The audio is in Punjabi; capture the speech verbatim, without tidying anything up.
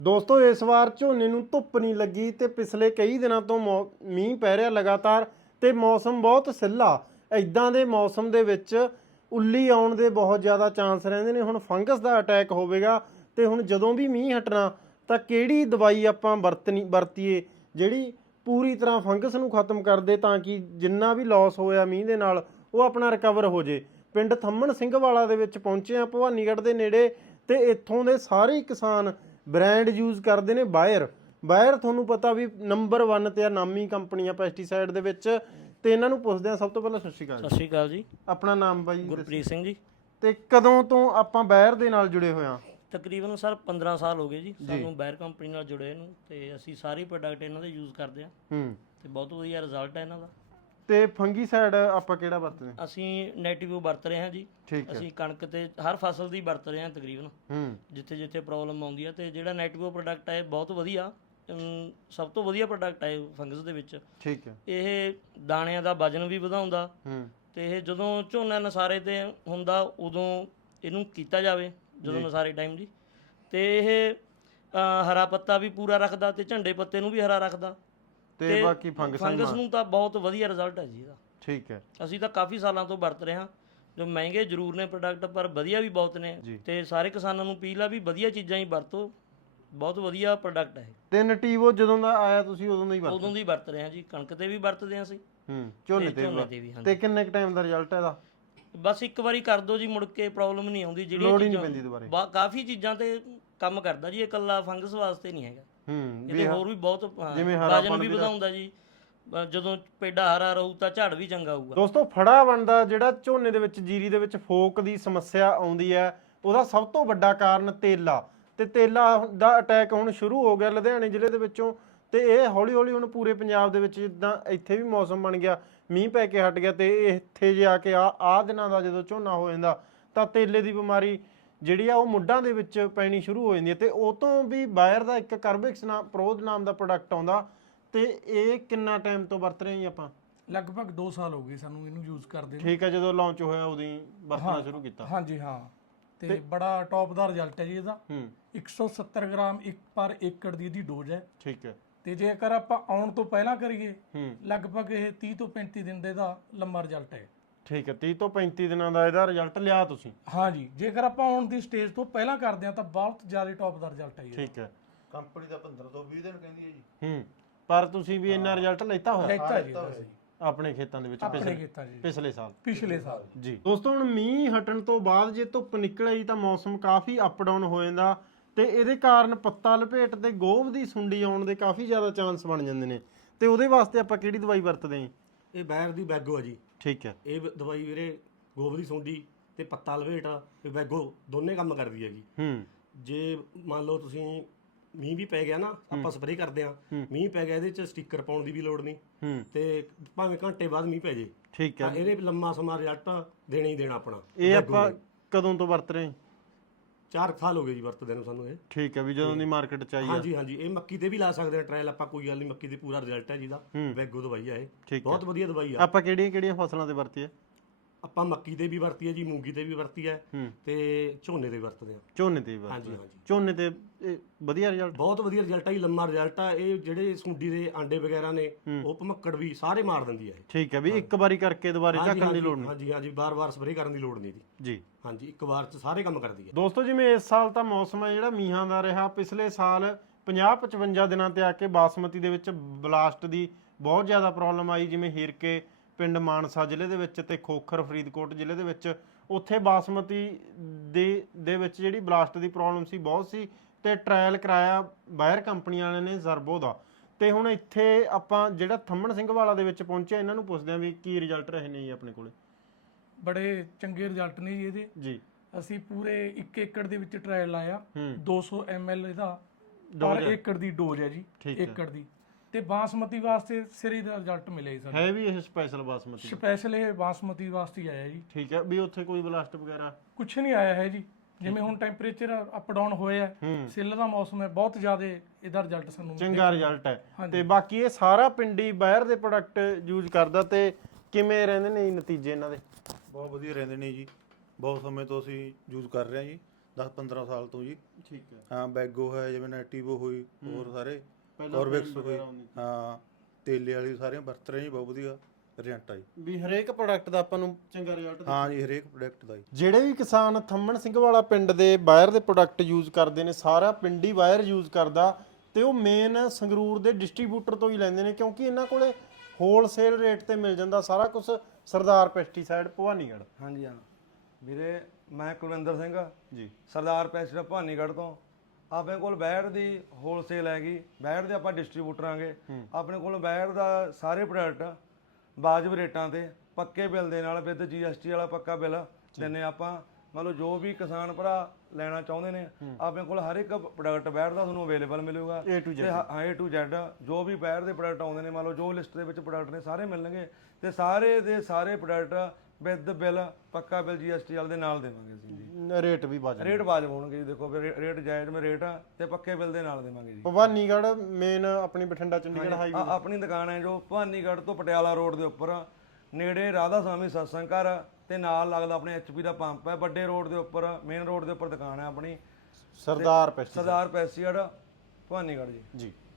ਦੋਸਤੋ ਇਸ ਵਾਰ ਝੋਨੇ ਨੂੰ ਧੁੱਪ ਨਹੀਂ ਲੱਗੀ ਤੇ ਪਿਛਲੇ ਕਈ ਦਿਨਾਂ ਤੋਂ ਮੀਂਹ ਪੈ ਰਿਹਾ ਲਗਾਤਾਰ ਤੇ ਮੌਸਮ ਬਹੁਤ ਸਿੱਲਾ। ਇਦਾਂ ਦੇ ਮੌਸਮ ਦੇ ਵਿੱਚ ਉੱਲੀ ਆਉਣ ਦੇ ਬਹੁਤ ਜ਼ਿਆਦਾ ਚਾਂਸ ਰਹਿੰਦੇ ਨੇ। ਹੁਣ ਫੰਗਸ ਦਾ ਅਟੈਕ ਹੋਵੇਗਾ ਤੇ ਹੁਣ ਜਦੋਂ ਵੀ ਮੀਂਹ ਹਟਣਾ ਤਾਂ ਕਿਹੜੀ ਦਵਾਈ ਆਪਾਂ ਵਰਤਣੀ ਵਰਤੀਏ ਜਿਹੜੀ ਪੂਰੀ ਤਰ੍ਹਾਂ ਫੰਗਸ ਨੂੰ ਖਤਮ ਕਰ ਦੇ ਤਾਂ ਕਿ ਜਿੰਨਾ ਵੀ ਲਾਸ ਹੋਇਆ ਮੀਂਹ ਦੇ ਨਾਲ ਉਹ ਆਪਣਾ ਰਿਕਵਰ ਹੋ ਜੇ। ਪਿੰਡ ਥੰਮਣ ਸਿੰਘ ਵਾਲਾ ਦੇ ਵਿੱਚ ਪਹੁੰਚੇ ਆ ਭਵਾਨੀਗੜ੍ਹ ਦੇ ਨੇੜੇ ਤੇ ਇੱਥੋਂ ਦੇ ਸਾਰੇ ਕਿਸਾਨ ਬ੍ਰਾਂਡ ਯੂਜ਼ ਕਰਦੇ ਨੇ ਬਾਇਰ। ਬਾਇਰ ਤੁਹਾਨੂੰ ਪਤਾ ਵੀ ਨੰਬਰ वन ਤੇ ਆ ਨਾਮੀ ਕੰਪਨੀ ਆ ਪੈਸਟੀਸਾਈਡ ਦੇ ਵਿੱਚ। ਤੇ ਇਹਨਾਂ ਨੂੰ ਪੁੱਛਦੇ ਆ, ਸਭ ਤੋਂ ਪਹਿਲਾਂ ਸਤਿ ਸ਼੍ਰੀ ਅਕਾਲ। ਸਤਿ ਸ਼੍ਰੀ ਅਕਾਲ ਜੀ। ਆਪਣਾ ਨਾਮ ਬਾਈ? ਗੁਰਪ੍ਰੀਤ ਸਿੰਘ ਜੀ। ਤੇ ਕਦੋਂ ਤੋਂ ਆਪਾਂ ਬਾਇਰ ਦੇ ਨਾਲ ਜੁੜੇ ਹੋਏ ਆ? ਤਕਰੀਬਨ ਸਰ ਪੰਦਰਾਂ ਸਾਲ ਹੋ ਗਏ ਜੀ ਸਾਨੂੰ ਬਾਇਰ ਕੰਪਨੀ ਨਾਲ ਜੁੜੇ ਨੂੰ ਤੇ ਅਸੀਂ ਸਾਰੇ ਪ੍ਰੋਡਕਟ ਇਹਨਾਂ ਦੇ ਯੂਜ਼ ਕਰਦੇ ਆ ਹੂੰ ਤੇ ਬਹੁਤ ਵਧੀਆ ਰਿਜ਼ਲਟ ਹੈ ਇਹਨਾਂ ਦਾ। ਤੇ ਫੰਗੀਸਾਈਡ ਆਪਾਂ ਕਿਹੜਾ ਵਰਤਦੇ? ਅਸੀਂ ਨੈਟਿਵ ਵਰਤ ਰਹੇ ਹਾਂ ਜੀ। ਅਸੀਂ ਕਣਕ ਤੇ ਹਰ ਫਸਲ ਦੀ ਵਰਤ ਰਹੇ ਹਾਂ ਤਕਰੀਬਨ, ਹੂੰ ਜਿੱਥੇ ਜਿੱਥੇ ਪ੍ਰੋਬਲਮ ਆਉਂਦੀ ਹੈ। ਤੇ ਜਿਹੜਾ ਨੈਟਿਵ ਪ੍ਰੋਡਕਟ ਹੈ ਬਹੁਤ ਵਧੀਆ, ਸਭ ਤੋਂ ਵਧੀਆ ਪ੍ਰੋਡਕਟ ਹੈ ਫੰਗਸ ਦੇ ਵਿੱਚ। ਠੀਕ ਹੈ। ਇਹ ਦਾਣਿਆਂ ਦਾ ਵਜਨ ਵੀ ਵਧਾਉਂਦਾ ਹੂੰ ਤੇ ਇਹ ਜਦੋਂ ਝੋਨਾ ਨਸਾਰੇ ਤੇ ਹੁੰਦਾ ਉਦੋਂ ਇਹਨੂੰ ਕੀਤਾ ਜਾਵੇ, ਜਦੋਂ ਨਸਾਰੇ ਟਾਈਮ ਜੀ। ਤੇ ਇਹ ਹਰਾ ਪੱਤਾ ਵੀ ਪੂਰਾ ਰੱਖਦਾ ਤੇ ਝੰਡੇ ਪੱਤੇ ਨੂੰ ਵੀ ਹਰਾ ਰੱਖਦਾ ਤੇ ਬਾਕੀ ਫੰਗਸ ਫੰਗਸ ਨੂੰ ਤਾਂ ਬਹੁਤ ਵਧੀਆ ਰਿਜ਼ਲਟ ਹੈ ਜੀ ਇਹਦਾ। ਠੀਕ ਹੈ। ਅਸੀਂ ਤਾਂ ਕਾਫੀ ਸਾਲਾਂ ਤੋਂ ਵਰਤ ਰਹੇ ਹਾਂ। ਜੋ ਮਹਿੰਗੇ ਜ਼ਰੂਰ ਨੇ ਪ੍ਰੋਡਕਟ ਪਰ ਵਧੀਆ ਵੀ ਬਹੁਤ ਨੇ ਤੇ ਸਾਰੇ ਕਿਸਾਨਾਂ ਨੂੰ ਅਪੀਲ ਆ ਵੀ ਵਧੀਆ ਚੀਜ਼ਾਂ ਹੀ ਵਰਤੋ, ਬਹੁਤ ਵਧੀਆ ਪ੍ਰੋਡਕਟ ਹੈ। ਤੇ ਨਟੀਵੋ ਜਦੋਂ ਦਾ ਆਇਆ ਤੁਸੀਂ ਉਦੋਂ ਦਾ ਹੀ ਵਰਤ? ਉਦੋਂ ਦੀ ਵਰਤ ਰਹੇ ਹਾਂ ਜੀ। ਕਣਕ ਤੇ ਵੀ ਵਰਤਦੇ ਹਾਂ ਅਸੀਂ, ਹੂੰ ਝੋਨੇ ਤੇ ਵੀ। ਤੇ ਕਿੰਨੇ ਕ ਟਾਈਮ ਦਾ ਰਿਜ਼ਲਟ ਹੈ ਇਹਦਾ? ਬਸ ਇੱਕ ਵਾਰੀ ਕਰ ਦੋ ਜੀ, ਮੁੜ ਕੇ ਪ੍ਰੋਬਲਮ ਨਹੀਂ ਆਉਂਦੀ। ਜਿਹੜੀਆਂ ਚੀਜ਼ਾਂ ਕਾਫੀ ਚੀਜ਼ਾਂ ਤੇ ਕੰਮ ਕਰਦਾ ਜੀ, ਇਹ ਇਕੱਲਾ ਫੰਗਸ ਵਾਸਤੇ ਨਹੀਂ ਹੈਗਾ। ਹੂੰ ਇਹਦੇ ਹੋਰ ਵੀ ਬਹੁਤ ਵਜਨ ਵੀ ਵਧਾਉਂਦਾ ਜੀ। ਜਦੋਂ ਪੇਡਾ ਹਰਾ ਰਹੂ ਤਾਂ ਝਾੜ ਵੀ ਚੰਗਾ ਆਊਗਾ। ਦੋਸਤੋ ਫੜਾ ਬਣਦਾ ਜਿਹੜਾ ਝੋਨੇ ਦੇ ਵਿੱਚ ਜੀਰੀ ਦੇ ਵਿੱਚ ਫੋਕ ਦੀ ਸਮੱਸਿਆ ਆਉਂਦੀ ਹੈ, ਉਹਦਾ ਸਭ ਤੋਂ ਵੱਡਾ ਕਾਰਨ ਤੇਲਾ। ਤੇ ਤੇਲਾ ਦਾ ਅਟੈਕ ਹੁਣ ਸ਼ੁਰੂ ਹੋ ਗਿਆ ਲੁਧਿਆਣੇ ਜ਼ਿਲ੍ਹੇ ਦੇ ਵਿੱਚੋਂ ਤੇ ਇਹ ਹੌਲੀ ਹੌਲੀ ਹੁਣ ਪੂਰੇ ਪੰਜਾਬ ਦੇ ਵਿੱਚ, ਜਿੱਦਾਂ ਇੱਥੇ ਵੀ ਮੌਸਮ ਬਣ ਗਿਆ, ਮੀਂਹ ਪੈ ਕੇ ਹਟ ਗਿਆ ਤੇ ਇੱਥੇ ਜੇ ਆ ਕੇ ਆ ਆਹ ਦਿਨਾਂ ਦਾ ਜਦੋਂ ਝੋਨਾ ਹੋ ਜਾਂਦਾ ਤਾਂ ਤੇਲੇ ਦੀ ਬਿਮਾਰੀ ਜਿਹੜੀ ਆ ਉਹ ਮੁੱਢਾਂ ਦੇ ਵਿੱਚ ਪੈਣੀ ਸ਼ੁਰੂ ਹੋ ਜਾਂਦੀ ਹੈ। ਤੇ ਉਹ ਤੋਂ ਵੀ ਬਾਇਰ ਦਾ ਇੱਕ ਕਰਬਿਕਸ ਨਾਮ ਪ੍ਰੋਧ ਨਾਮ ਦਾ ਪ੍ਰੋਡਕਟ ਆਉਂਦਾ। ਤੇ ਇਹ ਕਿੰਨਾ ਟਾਈਮ ਤੋਂ ਵਰਤ ਰਹੇ ਜੀ ਆਪਾਂ? ਲਗਭਗ ਦੋ ਸਾਲ ਹੋ ਗਏ ਸਾਨੂੰ ਇਹਨੂੰ ਯੂਜ਼ ਕਰਦੇ। ਠੀਕ ਹੈ। ਜਦੋਂ ਲਾਂਚ ਹੋਇਆ ਉਦੋਂ ਹੀ ਵਰਤਣਾ ਸ਼ੁਰੂ ਕੀਤਾ? ਹਾਂਜੀ ਹਾਂ। ਤੇ ਬੜਾ ਟੌਪ ਦਾ ਰਿਜ਼ਲਟ ਹੈ ਜੀ ਇਹਦਾ। ਹੂੰ ਇੱਕ ਸੌ ਸੱਤਰ ਗ੍ਰਾਮ ਇੱਕ ਪਰ ਏਕੜ ਦੀ ਇਹਦੀ ਡੋਜ਼ ਹੈ। ਠੀਕ ਹੈ। ਤੇ ਜੇਕਰ ਆਪਾਂ ਆਉਣ ਤੋਂ ਪਹਿਲਾਂ ਕਰੀਏ ਹੂੰ ਲਗਭਗ ਇਹ ਤੀਹ ਤੋਂ ਪੈਂਤੀ ਦਿਨ ਦੇ ਦਾ ਲੰਮਾ ਰਿਜ਼ਲਟ ਹੈ। ਠੀਕ ਹੈ। ਤੀਹ ਤੋਂ ਪੈਂਤੀ ਦਿਨਾਂ ਦਾ ਇਹਦਾ ਰਿਜ਼ਲਟ ਲਿਆ ਤੁਸੀਂ? ਹਾਂਜੀ। ਜੇਕਰ ਆਪਾਂ ਆਉਣ ਦੀ ਸਟੇਜ ਤੋਂ ਪਹਿਲਾਂ ਕਰਦੇ ਹਾਂ ਤਾਂ ਬਹੁਤ ਜ਼ਿਆਦਾ ਟੌਪ ਦਾ ਰਿਜ਼ਲਟ ਹੈ ਜੀ। ਠੀਕ ਹੈ। ਕੰਪਨੀ ਦਾ ਪੰਦਰਾਂ ਤੋਂ ਵੀਹ ਦਿਨ ਕਹਿੰਦੀ ਹੈ ਜੀ। ਹੂੰ ਪਰ ਤੁਸੀਂ ਵੀ ਇੰਨਾ ਰਿਜ਼ਲਟ ਲੈਤਾ ਹੋਇਆ ਲੈਤਾ ਜੀ ਅਸੀਂ ਆਪਣੇ ਖੇਤਾਂ ਦੇ ਵਿੱਚ ਆਪਣੇ ਖੇਤਾਂ ਜੀ ਪਿਛਲੇ ਸਾਲ? ਪਿਛਲੇ ਸਾਲ ਜੀ। ਦੋਸਤੋ ਹੁਣ ਮੀਂਹ ਹਟਣ ਤੋਂ ਬਾਅਦ ਜੇ ਧੁੱਪ ਨਿਕਲ ਆਈ ਤਾਂ ਮੌਸਮ ਕਾਫੀ ਅਪ ਡਾਊਨ ਹੋ ਜਾਂਦਾ ਤੇ ਇਹਦੇ ਕਾਰਨ ਪੱਤਾ ਲਪੇਟ ਤੇ ਗੋਭ ਦੀ ਸੁੰਡੀ ਆਉਣ ਦੇ ਕਾਫੀ ਜ਼ਿਆਦਾ ਚਾਂਸ ਬਣ ਜਾਂਦੇ ਨੇ। ਤੇ ਉਹਦੇ ਵਾਸਤੇ ਆਪਾਂ ਕਿਹੜੀ ਦਵਾਈ ਵਰਤਦੇ ਹਾਂ? ਇਹ ਬਾਇਰ ਦੀ ਬੈਗੋ ਆ ਜੀ। ਠੀਕ ਹੈ। ਇਹ ਦਵਾਈ ਵੀਰੇ ਗੋਭ ਦੀ ਸੁੰਡੀ ਤੇ ਪੱਤਾ ਲਪੇਟ ਤੇ ਬੈਗੋ ਦੋਨੇ ਕੰਮ ਕਰਦੀ ਹੈਗੀ। ਹੂੰ ਜੇ ਮੰਨ ਲਓ ਤੁਸੀਂ ਮੀਂਹ ਵੀ ਪੈ ਗਿਆ ਨਾ, ਆਪਾਂ ਸਪਰੇਅ ਕਰਦੇ ਆ, ਮੀਂਹ ਪੈ ਗਿਆ, ਇਹਦੇ ਚ ਸਟicker ਪਾਉਣ ਦੀ ਵੀ ਲੋੜ ਨਹੀਂ ਹੂੰ ਤੇ ਭਾਵੇਂ ਘੰਟੇ ਬਾਅਦ ਮੀਂਹ ਪੈ ਜੇ, ਠੀਕ ਹੈ, ਇਹਦੇ ਲੰਮਾ ਸਮਾਂ ਰਿਜ਼ਲਟ ਦੇਣਾ ਹੀ ਦੇਣਾ ਆਪਣਾ। ਇਹ ਆਪਾਂ ਕਦੋਂ ਤੋਂ ਵਰਤ ਰਹੇ? ਚਾਰ ਸਾਲ ਹੋ ਗਏ ਜੀ ਵਰਤਦੇ ਨੂੰ ਸਾਨੂੰ ਇਹ। ਠੀਕ ਹੈ। ਵੀ ਜਦੋਂ ਦੀ ਮਾਰਕੀਟ ਚ ਆਈ ਆ? ਹਾਂਜੀ ਹਾਂਜੀ। ਇਹ ਮੱਕੀ ਤੇ ਵੀ ਲਾ ਸਕਦੇ ਆ ਟ੍ਰਾਇਲ ਆਪਾਂ, ਕੋਈ ਗੱਲ ਨਹੀਂ। ਮੱਕੀ ਦੇ ਪੂਰਾ ਰਿਜ਼ਲਟ ਹੈ ਜਿਹਦਾ। ਬੈਗੋ ਦਵਾਈ ਆ ਇਹ, ਬਹੁਤ ਵਧੀਆ ਦਵਾਈ ਆ। ਆਪਾਂ ਕਿਹੜੀਆਂ ਕਿਹੜੀਆਂ ਫਸਲਾਂ ਤੇ ਵਰਤੀ ਹੈ? ਆਪਾਂ ਮੱਕੀ ਤੇ ਵੀ ਵਰਤੀ ਹੈ ਜੀ, ਮੂੰਗੀ ਤੇ ਵੀ ਵਰਤੀ ਹੈ ਤੇ ਝੋਨੇ ਤੇ ਵਰਤਦੇ ਆ। ਝੋਨੇ ਤੇ ਵੀ? ਹਾਂਜੀ ਹਾਂਜੀ। ਝੋਨੇ ਤੇ ਵਧੀਆ ਰਿਜ਼ਲਟ? ਬਹੁਤ ਵਧੀਆ ਰਿਜ਼ਲਟ ਆ ਜੀ, ਲੰਮਾ ਰਿਜ਼ਲਟ ਆ। ਇਹ ਜਿਹੜੇ ਸੁੰਡੀ ਦੇ ਆਂਡੇ ਵਗੈਰਾ ਨੇ ਉਹ ਭਮੱਕੜ ਵੀ ਸਾਰੇ ਮਾਰ ਦਿੰਦੀ ਹੈ ਇਹ। ਠੀਕ ਹੈ। ਵੀ ਇੱਕ ਵਾਰੀ ਕਰਕੇ ਦੁਬਾਰੇ ਝਾਕਣ ਦੀ ਲੋੜ ਨਹੀਂ? ਹਾਂਜੀ ਹਾਂਜੀ। ਬਾਰ-ਬਾਰ ਸਪਰੇਅ ਕਰਨ ਦੀ ਲੋੜ ਨਹੀਂ ਦੀ ਜੀ। ਹਾਂਜੀ, ਇੱਕ ਵਾਰ ਚ ਸਾਰੇ ਕੰਮ ਕਰਦੀ ਹੈ। ਦੋਸਤੋ ਜਿਵੇਂ ਇਸ ਸਾਲ ਤਾਂ ਮੌਸਮ ਹੈ ਜਿਹੜਾ ਮੀਂਹਾਂ ਦਾ ਰਿਹਾ, ਪਿਛਲੇ ਸਾਲ ਪੰਜਾਹ ਪਚਵੰਜਾ ਦਿਨਾਂ ਤੇ ਆ ਕੇ ਬਾਸਮਤੀ ਦੇ ਵਿੱਚ ਬਲਾਸਟ ਦੀ ਬਹੁਤ ਜ਼ਿਆਦਾ ਪ੍ਰੋਬਲਮ ਆਈ। ਜਿਵੇਂ ਹੀਰਕੇ ਪਿੰਡ ਮਾਨਸਾ ਜ਼ਿਲ੍ਹੇ ਦੇ ਵਿੱਚ ਤੇ ਖੋਖਰ ਫਰੀਦਕੋਟ ਜ਼ਿਲ੍ਹੇ ਦੇ ਵਿੱਚ, ਉੱਥੇ ਬਾਸਮਤੀ ਦੇ ਦੇ ਵਿੱਚ ਜਿਹੜੀ ਬਲਾਸਟ ਦੀ ਪ੍ਰੋਬਲਮ ਸੀ ਬਹੁਤ ਸੀ ਤੇ ਟ੍ਰਾਇਲ ਕਰਾਇਆ ਬਾਇਰ ਕੰਪਨੀ ਵਾਲਿਆਂ ਨੇ ਜ਼ਰਬੋ ਦਾ। ਤੇ ਹੁਣ ਇੱਥੇ ਆਪਾਂ ਜਿਹੜਾ ਥੰਮਣ ਸਿੰਘ ਵਾਲਾ ਦੇ ਵਿੱਚ ਪਹੁੰਚਿਆ, ਇਹਨਾਂ ਨੂੰ ਪੁੱਛਦੇ ਆਂ ਵੀ ਕੀ ਰਿਜ਼ਲਟ ਰਹੇ ਨੇ ਜੀ ਆਪਣੇ ਕੋਲੇ? ਬੜੇ ਚੰਗੇ ਰਿਜ਼ਲਟ ਨੇ ਜੀ ਇਹਦੇ। ਜੀ। ਅਸੀਂ ਪੂਰੇ ਇੱਕ ਏਕੜ ਦੇ ਵਿੱਚ ਟ੍ਰਾਇਲ ਲਾਇਆ। ਦੋ ਸੌ ਐਮ ਐਲ ਇਹਦਾ ਪਰ ਏਕੜ ਦੀ ਡੋਜ਼ ਹੈ ਜੀ, ਏਕੜ ਦੀ। ਤੇ ਬਾਸਮਤੀ ਵਾਸਤੇ ਸਿਰੇ ਦਾ ਰਿਜ਼ਲਟ ਮਿਲਿਆ ਜੀ ਸਾਨੂੰ। ਹੈ ਵੀ ਇਹ ਸਪੈਸ਼ਲ ਬਾਸਮਤੀ? ਸਪੈਸ਼ਲ ਇਹ ਬਾਸਮਤੀ ਵਾਸਤੇ ਆਇਆ ਜੀ। ਠੀਕ ਹੈ। ਵੀ ਉੱਥੇ ਕੋਈ ਬਲਾਸਟ ਵਗੈਰਾ ਕੁਛ ਨਹੀਂ ਆਇਆ ਹੈ ਜੀ। ਜਿਵੇਂ ਹੁਣ ਟੈਂਪਰੇਚਰ ਅਪ ਡਾਊਨ ਹੋਇਆ, ਸਿੱਲ ਦਾ ਮੌਸਮ ਹੈ, ਬਹੁਤ ਜ਼ਿਆਦਾ ਇਹਦਾ ਰਿਜ਼ਲਟ ਸਾਨੂੰ ਚੰਗਾ ਰਿਜ਼ਲਟ ਹੈ। ਤੇ ਬਾਕੀ ਇਹ ਸਾਰਾ ਪਿੰਡੀ ਬਾਇਰ ਦੇ ਪ੍ਰੋਡਕਟ ਯੂਜ਼ ਕਰਦਾ ਤੇ ਕਿਵੇਂ ਰਹਿੰਦੇ ਨੇ ਨਤੀਜੇ ਇਹਨਾਂ ਦੇ? ਬਹੁਤ ਵਧੀਆ ਰਹਿੰਦੇ ਨੇ ਜੀ। ਬਹੁਤ ਸਮੇਂ ਤੋਂ ਅਸੀਂ ਯੂਜ਼ ਕਰ ਰਹੇ ਹਾਂ ਜੀ ਦਸ ਪੰਦਰਾਂ ਸਾਲ ਤੋਂ ਜੀ। ਠੀਕ ਹੈ। ਹਾਂ ਬੈਗੋ ਹੈ ਜਿਵੇਂ ਨੈਟੀਵੋ ਹੋਈ, ਹੋਰ ਸਾਰੇ ਪਹਿਲਾਂ ਕੋਰਵੈਕਸ brand ਹੋਈ, ਵਗੈਰਾ ਹੁੰਦੀ ਸੀ। ਹਾਂ ਤੇਲੇ ਵਾਲੀ ਸਾਰੀਆਂ ਵਰਤ ਰਹੇ ਜੀ, ਬਹੁਤ ਵਧੀਆ ਰਿਜ਼ਲਟ ਆ ਜੀ। ਵੀ ਹਰੇਕ ਪ੍ਰੋਡਕਟ ਦਾ ਆਪਾਂ ਨੂੰ ਚੰਗਾ ਰਿਜ਼ਲਟ ਹਾਂ ਜੀ ਹਰੇਕ ਪ੍ਰੋਡਕਟ ਦਾ ਜੀ। ਜਿਹੜੇ ਵੀ ਕਿਸਾਨ ਥੰਮਣ ਸਿੰਘ ਵਾਲਾ ਪਿੰਡ ਦੇ ਵਾਇਰ ਦੇ ਪ੍ਰੋਡਕਟ ਯੂਜ਼ ਕਰਦੇ ਨੇ, ਸਾਰਾ ਪਿੰਡੀ ਵਾਇਰ ਯੂਜ਼ ਕਰਦਾ ਤੇ ਉਹ ਮੇਨ ਸੰਗਰੂਰ ਦੇ ਡਿਸਟ੍ਰੀਬਿਊਟਰ ਤੋਂ ਹੀ ਲੈਂਦੇ ਨੇ, ਕਿਉਂਕਿ ਇਹਨਾਂ ਕੋਲੇ ਹੋਲਸੇਲ ਰੇਟ ਤੇ ਮਿਲ ਜਾਂਦਾ ਸਾਰਾ ਕੁਝ। ਸਰਦਾਰ ਪੈਸਟੀਸਾਈਡ ਭਵਾਨੀਗੜ੍ਹ। ਹਾਂਜੀ ਹਾਂ ਵੀਰੇ, ਮੈਂ ਕੁਲਵਿੰਦਰ ਸਿੰਘ ਜੀ। ਸਰਦਾਰ ਪੈਸਟੀਸਾਈਡ ਭਵਾਨੀਗੜ੍ਹ ਤੋਂ। ਆਪਣੇ ਕੋਲ ਬੈੜ ਦੀ ਹੋਲਸੇਲ ਹੈਗੀ, ਬੈੜ ਦੇ ਆਪਾਂ ਡਿਸਟ੍ਰੀਬਿਊਟਰ ਆਂਗੇ। ਆਪਣੇ ਕੋਲ ਬੈੜ ਦਾ ਸਾਰੇ ਪ੍ਰੋਡਕਟ ਵਾਜਬ ਰੇਟਾਂ ਤੇ ਪੱਕੇ ਬਿੱਲ ਦੇ ਨਾਲ ਵਿਦ ਜੀਐਸਟੀ ਵਾਲਾ ਪੱਕਾ ਬਿੱਲ ਦਿੰਨੇ ਆਪਾਂ। ਮੰਨ ਲਓ ਜੋ ਵੀ ਕਿਸਾਨ ਭਰਾ ਲੈਣਾ ਚਾਹੁੰਦੇ ਨੇ, ਆਪਣੇ ਕੋਲ ਹਰ ਇੱਕ ਪ੍ਰੋਡਕਟ ਬੈੜ ਦਾ ਤੁਹਾਨੂੰ ਅਵੇਲੇਬਲ ਮਿਲੂਗਾ। A to Z। ਤੇ ਹਾਂ ਏ ਟੂ ਜ਼ੈਡ ਜੋ ਵੀ ਬੈੜ ਦੇ ਪ੍ਰੋਡਕਟ ਆਉਂਦੇ ਨੇ, ਮੰਨ ਲਓ ਜੋ ਲਿਸਟ ਦੇ ਵਿੱਚ ਪ੍ਰੋਡਕਟ ਨੇ ਸਾਰੇ ਮਿਲਣਗੇ, ਤੇ ਸਾਰੇ ਦੇ ਸਾਰੇ ਪ੍ਰੋਡਕਟ ਵਿਦ ਬਿੱਲ ਪੱਕਾ ਬਿੱਲ ਜੀਐਸਟੀ ਵਾਲੇ ਦੇ ਨਾਲ ਦੇਵਾਂਗੇ ਅਸੀਂ ਜੀ। ਰੇਟ ਵੀ ਵਾਜਬ। ਰੇਟ ਵਾਜਬ ਹੋਣਗੇ ਜੀ। ਦੇਖੋ ਫਿਰ ਰੇਟ ਜਾਇਜ਼ ਮੇ ਰੇਟ ਆ ਤੇ ਪੱਕੇ ਬਿੱਲ ਦੇ ਨਾਲ ਦੇਵਾਂਗੇ ਜੀ। ਭਵਾਨੀਗੜ੍ਹ ਮੇਨ ਆਪਣੀ ਬਠਿੰਡਾ ਚੰਡੀਗੜ੍ਹ ਹਾਈਵੇ। ਆ- ਆਪਣੀ ਦੁਕਾਨ ਹੈ ਜੋ ਭਵਾਨੀਗੜ੍ਹ ਤੋਂ ਪਟਿਆਲਾ ਰੋਡ ਦੇ ਉੱਪਰ ਨੇੜੇ ਰਾਧਾ ਸਵਾਮੀ ਸਤਸੰਗ ਘਰ ਤੇ ਨਾਲ ਲੱਗਦਾ ਆਪਣੇ ਐਚਪੀ ਦਾ ਪੰਪ ਹੈ। ਵੱਡੇ ਰੋਡ ਦੇ ਉੱਪਰ ਮੇਨ ਰੋਡ ਦੇ ਉੱਪਰ ਦੁਕਾਨ ਹੈ ਆਪਣੀ ਸਰਦਾਰ ਪੈਸਟੀਸਾਈਡ। ਸਰਦਾਰ ਪੈਸਟੀਸਾਈਡ ਭਵਾਨੀਗੜ੍ਹ ਜੀ। ਜੀ।